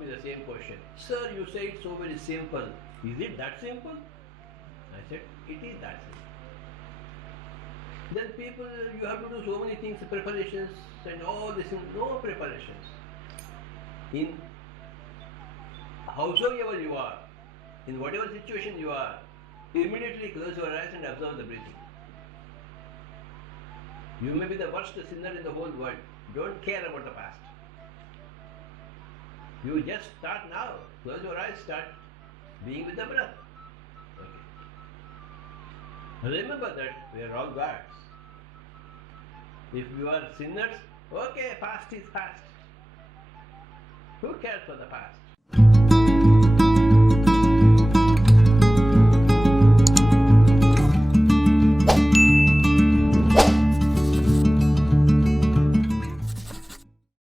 me the same question. Sir, you say it's so very simple. Is it that simple? I said, it is that simple. Then people, you have to do so many things, preparations and all this, no preparations. In howsoever you are, in whatever situation you are, immediately close your eyes and observe the breathing. You may be the worst sinner in the whole world. Don't care about the past. You just start now. Close your eyes, start being with the breath. Okay. Remember that we are all gods. If you are sinners, okay, past is past. Who cares for the past?